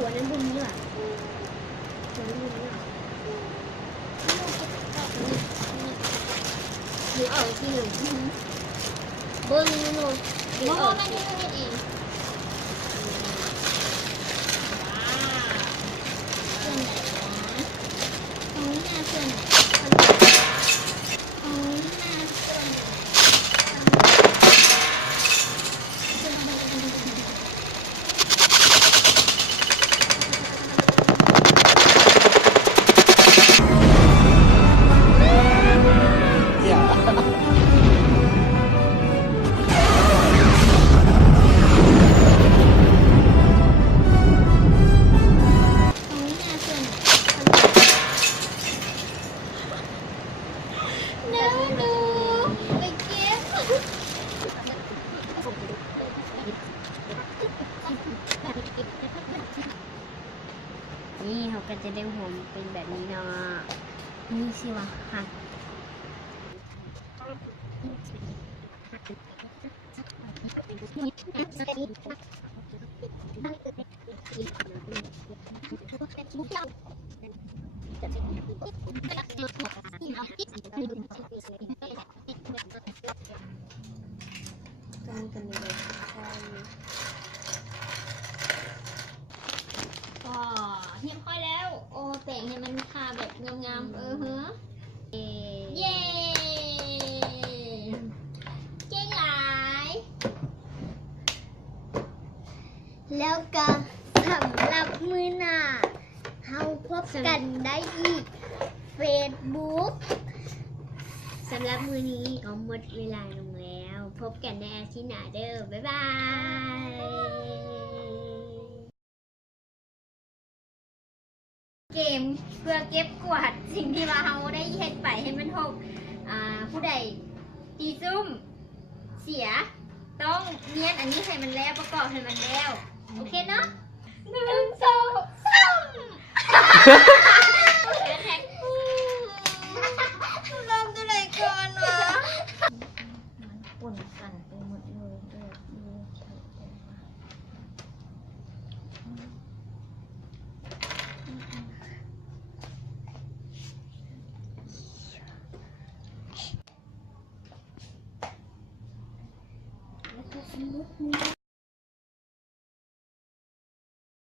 ตัวนั้นบุญนี่หว่าตัวนั้นบุญนี่หว่าหรือเอาที่หนึ่งเบอร์นี้โน่นหรือเอาที่หนึ่งเองนี่เขาก็จะได้หัวเป็นแบบนี้เนาะนี่สิวะค่ะก็เรียบร้อยแล้วโอ้แต่งให้มันทาแบบงามๆฮะเย้เก่งหลายแล้วก็สำหรับมือหน้าเราพบกันได้อีก Facebook สำหรับมือนี้ก็หมดเวลาลงแล้วพบกันในอาทิตย์หน้าเด้อบ๊ายบายเกมเพื่อเก็บกวาดสิ่งที่ว่าเราได้เฮ็ดไปให้มันหกผู้ใดตีซุ่มเสียต้องเนียนอันนี้ให้มันแล้วประกอบให้มันแล้วโอเคเนาะ1 2 3ลองตัวไหนก่อนวะปนกันไปหมดเลย